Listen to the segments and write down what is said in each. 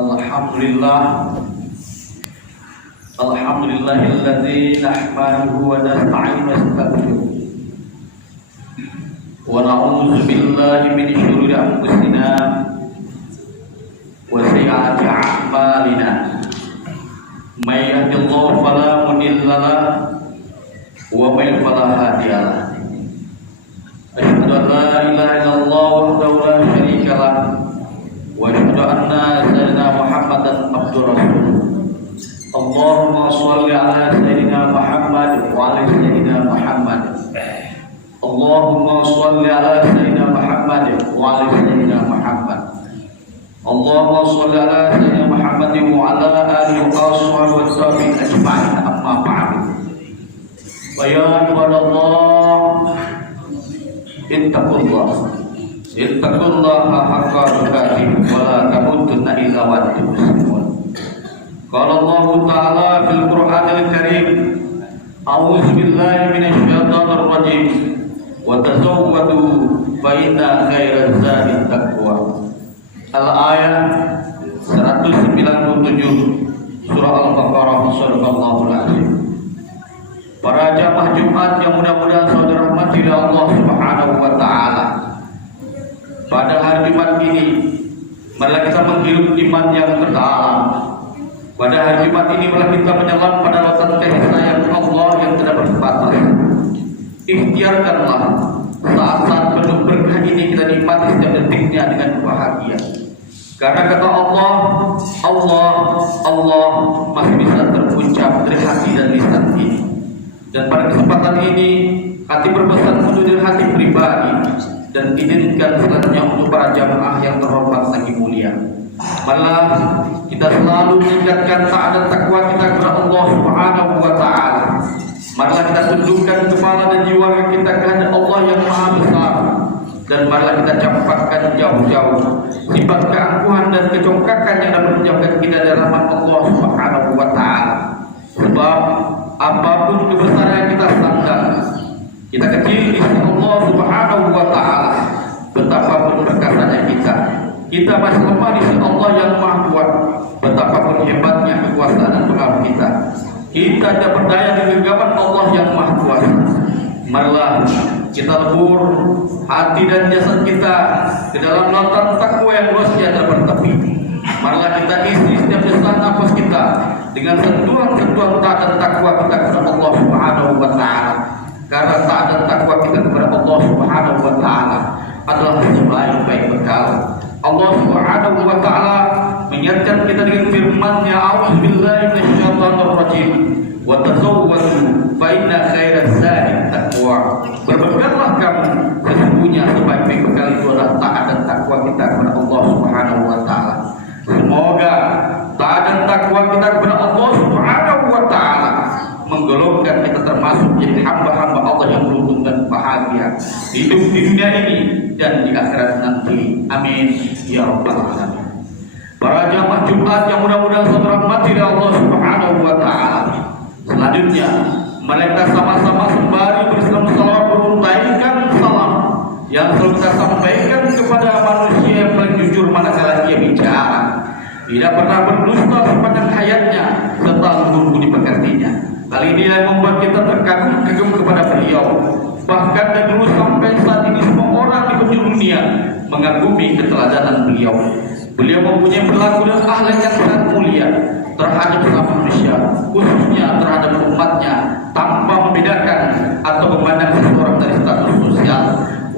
Alhamdulillah, alhamdulillahilladzi nahmaduhu wa nasta'inuhu wa nastaghfiruh wa na'udzu billahi min shururi anfusina wa sayyi'ati a'malina. May yahdihillahu fala mudilla lahu wa may yudlil fala hadiya lahu. Asyhadu an la ilaha illallah wahdahu la syarika lahu wa asyhadu anna sayyidina Muhammadan abduhu rasuluh. Allahumma shalli ala sayyidina Muhammad wa ala sayyidina Muhammad. Allahumma shalli ala sayyidina Muhammad wa ala sayyidina Muhammad. Allahumma shalli ala sayyidina Muhammad wa ala alihi wa sahbihi ajma'in. Amma ba'd. Wa ya ibadallah, ittaqullaha haqqa tuqatih wa la tamutunna illa wa antum muslimun. Qala Allah Ta'ala fil Qur'anil Karim, a'udzu billahi minasy syaithanir rajim, wa tazawwadu fa inna khairaz zadi taqwa. Al-ayat 197 surah Al-Baqarah. Shadaqallahul azim. Para jamaah Jumat yang mudah-mudahan saudara rahmati Allah Subhanahu wa taala. Pada hari Jumat ini marilah kita menghirup iman yang terdalam. Pada hari Jumat ini marilah kita menyelam pada lautan kasih sayang Allah yang tidak berbatas. Ikhtiarkanlah saat-saat penuh berkah ini kita nikmati setiap detiknya dengan bahagia. Karena kata Allah masih bisa terucap dari hati dan lisan ini. Dan pada kesempatan ini hati berpesan untuk diri hati pribadi dan izinkan selanjutnya untuk para jamaah yang terhormat lagi mulia. Malah kita selalu meningkatkan taat dan takwa kita kepada Allah Subhanahu wa taala. Marilah kita tundukkan kepala dan jiwa kita kepada Allah yang Maha Besar. Dan marilah kita campakkan jauh-jauh sifat keangkuhan dan kecongkakan yang dapat menjauhkan kita dari rahmat Allah Subhanahu wa taala. Sebab apapun kebesaran yang kita sandang, kita kecil di sisi Allah Subhanahu wa taala. Betapapun perkasanya kita masih lemah di sisi Allah yang Maha Kuat. Betapapun hebatnya kekuasaan dan pengaruh kita tidak berdaya di genggaman Allah yang Maha Kuasa. Marilah kita lebur hati dan jasad kita ke dalam lautan takwa yang luasnya tak bertepi. Marilah kita isi setiap desahan nafas kita dengan sentuhan-sentuhan taat dan takwa kita kepada Allah Subhanahu wa taala. Karena taat dan takwa kita kepada Allah Subhanahu wa taala adalah sebaik-baik bekal. Allah Subhanahu wa taala mengingatkan kita dengan firman-Nya, a'udzubillahi minasyaitonir rajim, wa tazawwadu fa inna khairaz zadi taqwa. Berbekallah kamu, sesungguhnya sebaik-baik bekal itu adalah taat dan takwa kita kepada Allah Subhanahu wa taala. Semoga taat dan takwa kita kepada Allah Subhanahu wa taala menggolongkan kita termasuk jadi hamba-hamba Allah yang beruntung dan bahagia hidup di dunia ini dan di akhirat nanti. Amin ya rabbal alamin. Para jamaah Jumat yang mudah-mudahan saudara rahmati Allah Subhanahu wa taala. Selanjutnya mereka sama-sama sembari bersama salawat beruntaikan salam yang selalu kita sampaikan kepada manusia yang paling jujur manakala ia bicara, tidak pernah berdusta sepanjang hayatnya, serta lugu dipekertinya. Hal ini yang membuat kita terkagum-kagum kepada beliau. Bahkan dari dulu sampai saat ini semua orang di penjuru dunia mengagumi keteladanan beliau. Beliau mempunyai perilaku dan akhlak yang sangat mulia terhadap sesama manusia, khususnya terhadap umatnya, tanpa membedakan atau memandang seseorang dari status sosial,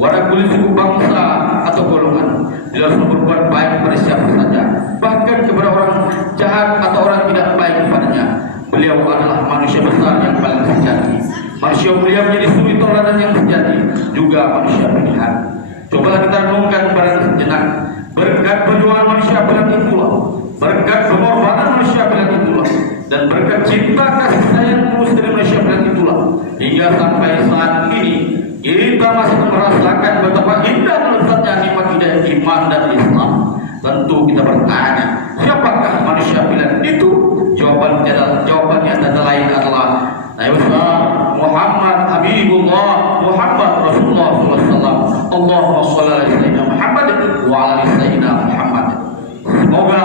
warna kulit, suku, bangsa atau golongan. Beliau selalu berbuat baik kepada siapa saja, bahkan kepada orang jahat atau orang tidak baik kepadanya. Beliau adalah manusia besar yang paling sejati. Manusia mulia menjadi suri teladan yang sejati, juga manusia pilihan. Cobalah kita renungkan pada sejenak. Berkat perjuangan manusia pilihan itulah, berkat pengorbanan manusia pilihan itulah, dan berkat cinta kasih sayang tulus dari manusia pilihan itulah, hingga sampai saat ini kita masih merasakan betapa indah lezatnya nikmat hidayah iman dan Islam. Tentu kita bertanya, siapakah manusia pilihan itu? Jawabannya adalah lain adalah Nabi Muhammad Habibullah Muhammad Rasulullah SAW. Allahumma shalli ala sayyidina Muhammad wa ala sayyidina Muhammad. Semoga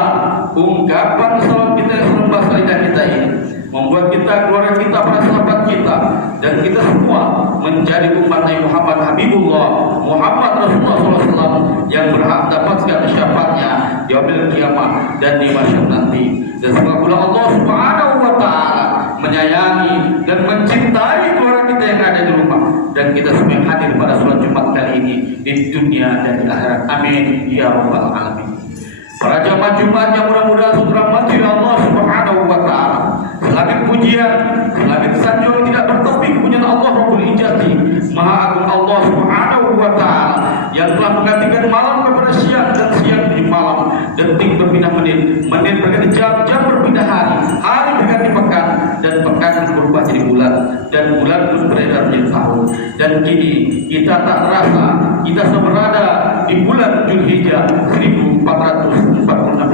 membuat kita, keluarga kita, para sahabat kita, dan kita semua menjadi umat Nabi Muhammad Habibullah Muhammad Rasulullah SAW yang berhak dapatkan syafaatnya di yaumil kiamah dan di mahsyar nanti. Dan semoga Allah Subhanahu wa taala menyayangi dan mencintai keluarga kita yang ada di rumah, dan kita semua yang hadir pada sholat Jumat kali ini di dunia dan di akhirat. Amin ya rabbal alamin. Para jamaah Jumat yang mudah-mudahan dirahmati Allah Subhanahu wa taala. Selagi pujian, selagi sanjung tidak bertepi kepunyaan Allah Rabbul Izzati Maha Agung Allah Subhanahu wa taala yang telah menggantikan malam kepada siang dan siang menjadi malam, detik berpindah menit, menit berganti jam, jam berpindah hari, hari berganti pekan, dan pekan berubah jadi bulan, dan bulan pun beredar menjadi tahun. Dan kini kita tak terasa kita sedang berada di bulan Zulhijjah 1446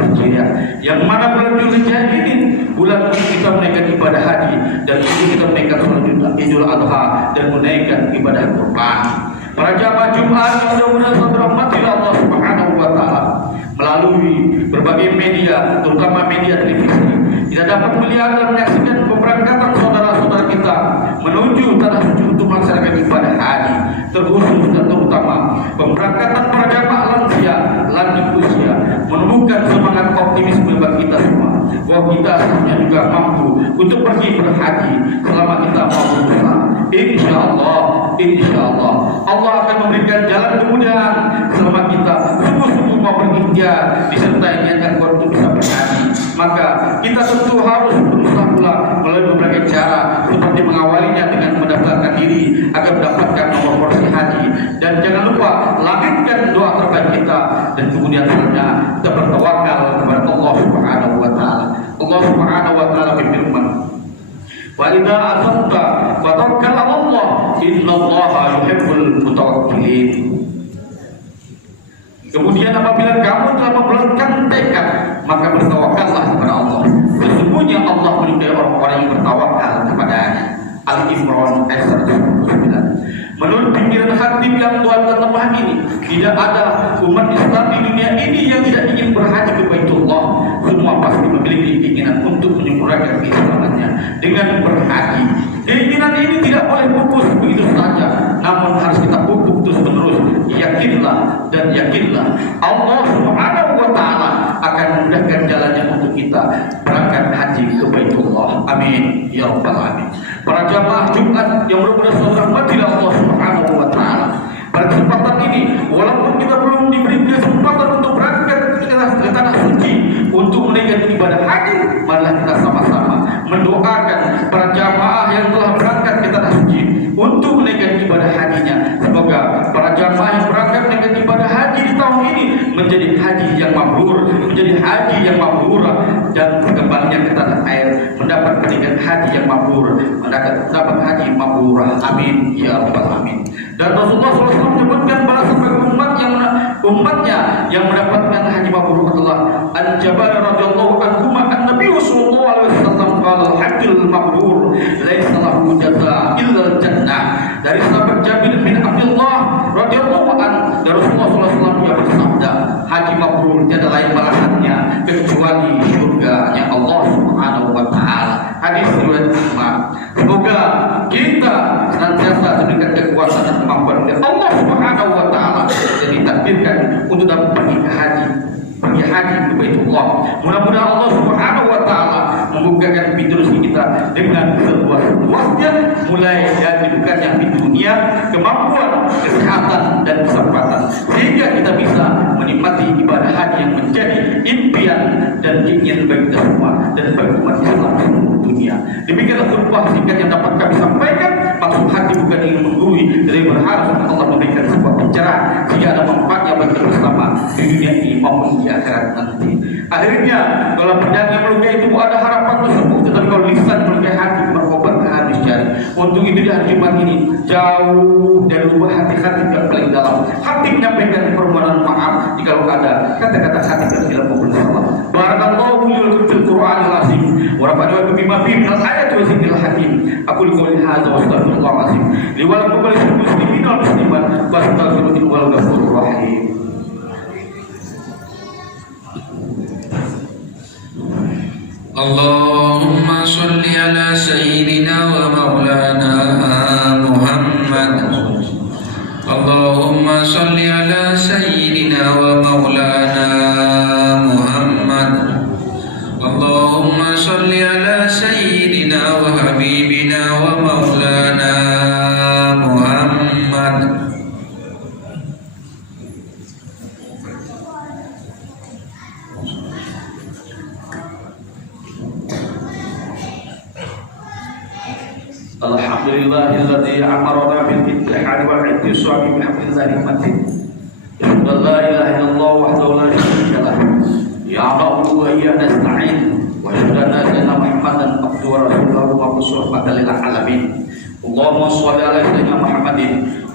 Hijriah, yang mana bulan Zulhijjah ini bulan kita menaikkan ibadah haji, dan ini kita menaikkan sholat Idul Adha dan menaikkan ibadah Quran. Para jamaah Jumat yang mudah-mudahan dirahmati Allah Subhanahu wa taala, melalui berbagai media, terutama media televisi, kita dapat melihat dan menyaksikan pemberangkatan saudara-saudara kita menuju tanah suci untuk melaksanakan ibadah haji, terkhusus dan terutama pemberangkatan para jamaah lansia lanjut usia, menumbuhkan semangat optimisme bagi kita semua bahwa kita seharusnya juga mampu untuk pergi berhaji selama kita mau berusaha. Insya Allah Allah akan memberikan jalan kemudahan selama kita sungguh-sungguh mau berikhtiar disertai niatan untuk bisa berhaji. Maka kita tentu harus berusaha pula melalui berbagai cara, seperti mengawalinya dengan mendaftarkan diri agar mendapatkan nomor porsi haji, dan jangan lupa langitkan doa terbaik kita, dan kemudian selanjutnya kita bertawakal kepada Allah Subhanahu wa taala. Allah Subhanahu wa taala berfirman, wa idza azamta wa tawakkal 'ala Allah innallaha yuhibbul mutawakkilin. Kemudian apabila kamu telah membulatkan tekad, maka bertawakallah kepada Allah. Sesungguhnya Allah menyukai orang-orang yang bertawakal kepada-Nya. Ali Imran ayat 109. Menurut pikiran hakim yang Tuhan lemah ini, tidak ada umat Islam di dunia ini yang tidak ingin berhaji ke Baitullah. Semua pasti memiliki keinginan untuk menyempurnakan keislamannya dengan berhaji. Keinginan ini tidak boleh pupus begitu saja, namun harus kita pupuk terus menerus. Yakinlah dan yakinlah Allah Subhanahu wa taala akan memudahkan jalannya untuk kita berangkat haji ke Baitullah. Amin ya rabbal alamin. Para jamaah Jumat yang mudah-mudahan dirahmati Allah Subhanahu wa taala, pada kesempatan ini walaupun kita belum diberi kesempatan untuk berangkat ke tanah suci untuk menunaikan ibadah haji, marilah kita sama-sama mendoakan para jamaah yang telah berangkat ke tanah suci untuk menunaikan ibadah hajinya. Semoga para jamaah yang berangkat menunaikan ibadah haji di tahun ini menjadi haji yang mabrur, menjadi haji yang mabrurah, dan kembalinya ke tanah air mendapat pendidikan haji yang mabrur, mendapat haji mabrurah. Amin ya rabbal alamin. Dan Rasulullah SAW menyebutkan pada sebagai umatnya yang mendapatkan haji mabrur adalah An-Jabal radhiyallahu anhu an-Nabi sallallahu alaihi wasallam qala al-hajjul mabrur laisa lahu jazaa illa al-jannah. Dari sahabat Jabir bin Abdullah radhiyallahu anhu, dari Rasulullah SAW yang bersabda, haji mabrur tiada lain balasannya kecuali surga-Nya Allah Subhanahu wa taala. Hadis riwayat Muslim. Semoga kita senantiasa diberikan kekuatan dan kemampuan dari Allah Subhanahu wa taala dan ditakdirkan untuk dapat pergi haji ke Baitullah. Mudah-mudahan Allah Subhanahu wa taala membukakan pintu rezeki kita dengan seluas-luasnya, mulai dari bukannya pintu dunia, kemampuan, kesehatan, dan kesempatan, sehingga kita bisa menikmati ibadah haji yang menjadi impian dan keinginan bagi kita semua dan bagi umat Islam seluruh dunia. Demikianlah khutbah singkat yang dapat kami sampaikan. Maksud haji bukan ingin menggurui, dari berharap Allah memberikan sebuah pencerahan jika ada manfaatnya bagi kita bersama di dunia ini maupun di akhirat nanti. Akhirnya, kalau perjalanan melukai itu ada harapan tersebut, tetapi kalau lisan melukai hati berobat hadis jari. Untuk itu di hari Jumat ini jauh dari lubuk hati-hati yang paling dalam, hati menyampaikan permohonan maaf jika ada kata-kata hati yang tidak mau bersalah. Barakallahu li fil Qur'anil azim wa nafa'ani bima fihi minal ayati wa zikril hakim. Aku qouli hadza wa astaghfirullahal azim li wa lakum wa lil muslimina wal muslimat wastaghfiruhu wal ghafurur rahim. Allahumma sholli ala Allahumma salli ala sayyidina wa maulana Muhammad. Allahumma salli ala sayyidina wa habibina wa maulana Muhammad. Alhamdulillahilladzi amarna bil ittihad wal ittisam bi hablillahi matin. La ilaha illallah wahdahu la syarika lah. Ya Allah wa ya nasta'in wa syadana sayyidina Muhammadan abduhu wa rasuluhu wa rahmatan lil alamin. Allahumma shalli ala sayyidina Muhammadin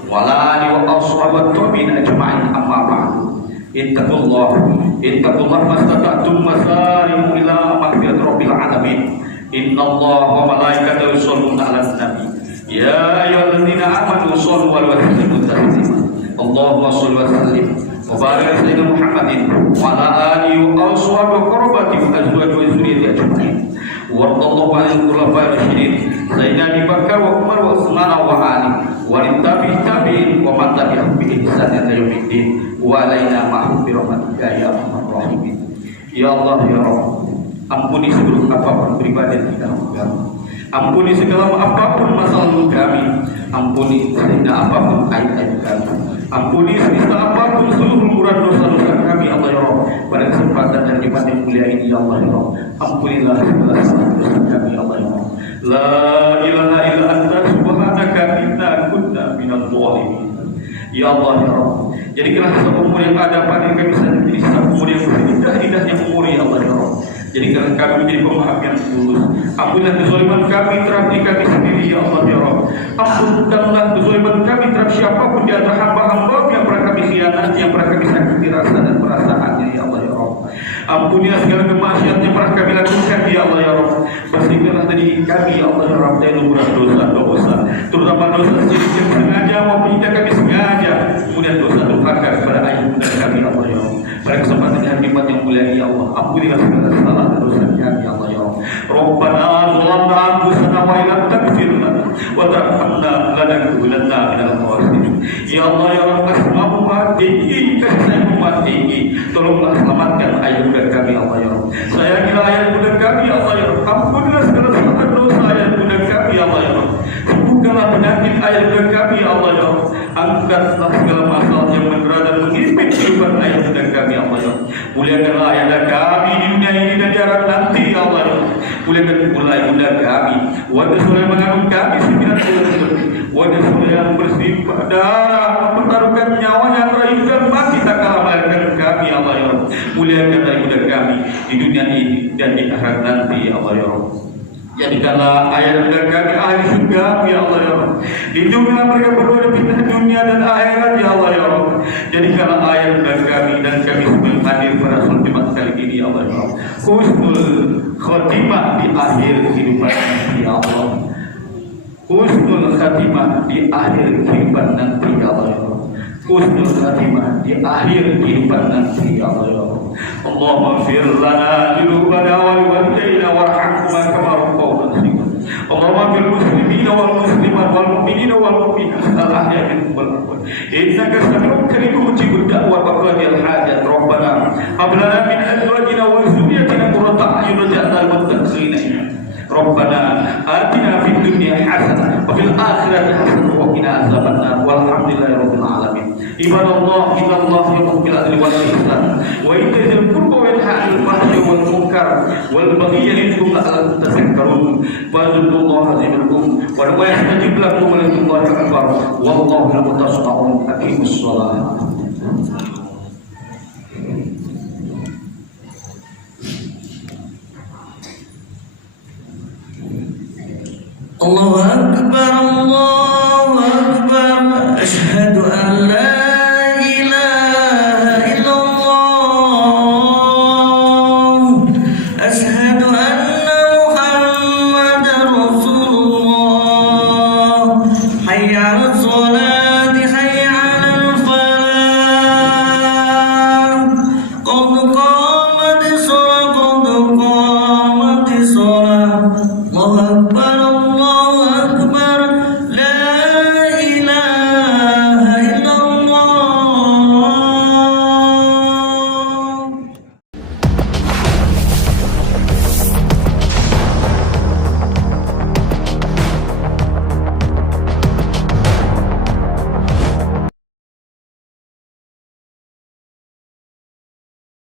wa ala alihi wa ashabihi ajma'in amma ba'du. Ittaqullah mastata'tum masari'u ila maghfirati rabbil alamin. Inna Allah wa malaikatahu yusholluna 'alan nabi ya ayyuhalladzina amanu shollu 'alaihi wa sallimu taslima. Allahumma sholli wa sallim wa barik ala sayyidina Muhammadin wa ala alihi wa ashabihi wa qurabatihi wa azwajihi wa dzurriyyatihi ajma'in. Warḍallahu 'anil khulafa'ir rasyidin sayyidina Abu Bakar wa Umar wa Utsman wa Ali wa tabi'in wa man tabi'ahum bi ihsan ila yaumiddin wa alaina ma'hum bi rahmatika ya arhamar rahimin. Ya Allah ya Rabb, ampuni seluruh apapun pribadi yang kita lakukan, ampuni segala apapun masa lalu kami, ampuni sehingga apapun aib-aib kami, ampuni segala apapun seluruh murad dosa-dosa kami Allah ya Rabb. Pada kesempatan dan nikmat yang mulia ini ya Allah ya Rabb, ampunilah segala dosa kami Allah ya Rabb. La ilaha illa anta subhanaka inna kunna minadh dhalimin. Ya Allah ya Rabb, jadikanlah setiap umur yang ada pada kami menjadi setiap umur yang indah-indahnya umur ya Allah ya Rabb. Jadikan kami menjadi pemaaf yang tulus. Ampunilah kezaliman kami terhadap diri kami sendiri ya Allah ya Rabb. Ampunkanlah kezaliman kami terhadap siapapun di antara hamba-hamba yang pernah kami khianati, yang pernah kami sakiti rasa dan perasaannya ya Allah ya Rabb. Ampunilah segala kemaksiatan yang pernah kami lakukan ya Allah ya Rabb. Bersihkanlah dari kami ya Allah ya Rabb dari lumrah dosa-dosa, terutama dosa syirik yang sengaja maupun tidak kami sengaja, kemudian dosa durhaka kepada ayah bunda kami ya Allah ya Rabb. Pada kesempatan yang nikmat yang mulia ya Allah, ampunilah segala salah dan dosa kami ya Allah ya Rabb. Rabbana zalamna anfusana wa illam taghfir lana wa tarhamna lanakunanna minal khasirin. Ya Allah ya Rabb, kasih tinggi, kasih sayang tinggi, tolonglah selamatkan ayah bunda kami ya Allah ya Rabb. Sayangilah ayah bunda kami ya Allah ya Rabb. Ampunilah segala salah dosa ayah bunda kami ya Allah ya Rabb. Sembuhkanlah penyakit ayah bunda kami ya Allah ya Rabb. Angkatlah segala masalah yang menderita dan menghimpit kehidupan ayah bunda kami ya Allah ya Rabb. Muliakanlah ayah bunda kami di dunia ini dan di akhirat nanti ya Allah ya Rabb. Muliakan pula ayah bunda kami, wajah surah yang mengandung kami 9 bulan lebih, wajah surah yang bersimpah darah mempertaruhkan nyawanya antara hidup dan mati tak kalah melahirkan kami ya Allah ya Rabb. Muliakan ayah bunda kami di dunia ini dan di akhirat nanti ya Allah ya Rabb. Jadikanlah ayah dan bunda kami ahli surga ya Allah ya Rabb. Lindungilah mereka berdua di fitnah dunia dan akhirat ya Allah ya Rabb. Jadikanlah ayah dan bunda kami dan kami semua hadir pada sholat Jumat kali ini ya Allah ya Rabb. Husnul khatimah di akhir kehidupan nanti ya Allah. Husnul khatimah di akhir kehidupan nanti ya Allah ya Rabb. Husnul khatimah di akhir kehidupan nanti ya Allah ya Rabb. Allahumma fir lana dzunubana wa liwalidayna warhamhuma kama rabbayana shaghira. Allahumma fil muslimina wal muslimat wal mu'minina wal mu'minat al ahya'i minhum wal amwat. Innaka sami'un qaribun mujibud da'wat wa qadiyal hajat. Rabbana hab lana min azwajina wa dhurriyyatina qurrata a'yun waj'alna lil muttaqina imama. Rabbana atina fid dunya hasanah wa fil akhirati hasanah wa qina adzabannar. Walhamdulillahi rabbil alamin. Ibadallah, innallaha ya'muru bil 'adli wal ihsan wa ita'i dzil qurba wa yanha 'anil fahsya'i wal munkar wal baghi ya'idukum la'allakum tadhakkarun. Fadhkurullaha dzikrukum wa la yastajib lakum wa lillahi akbar. Wallahu la mutasawwirun aqimus shalah. Allah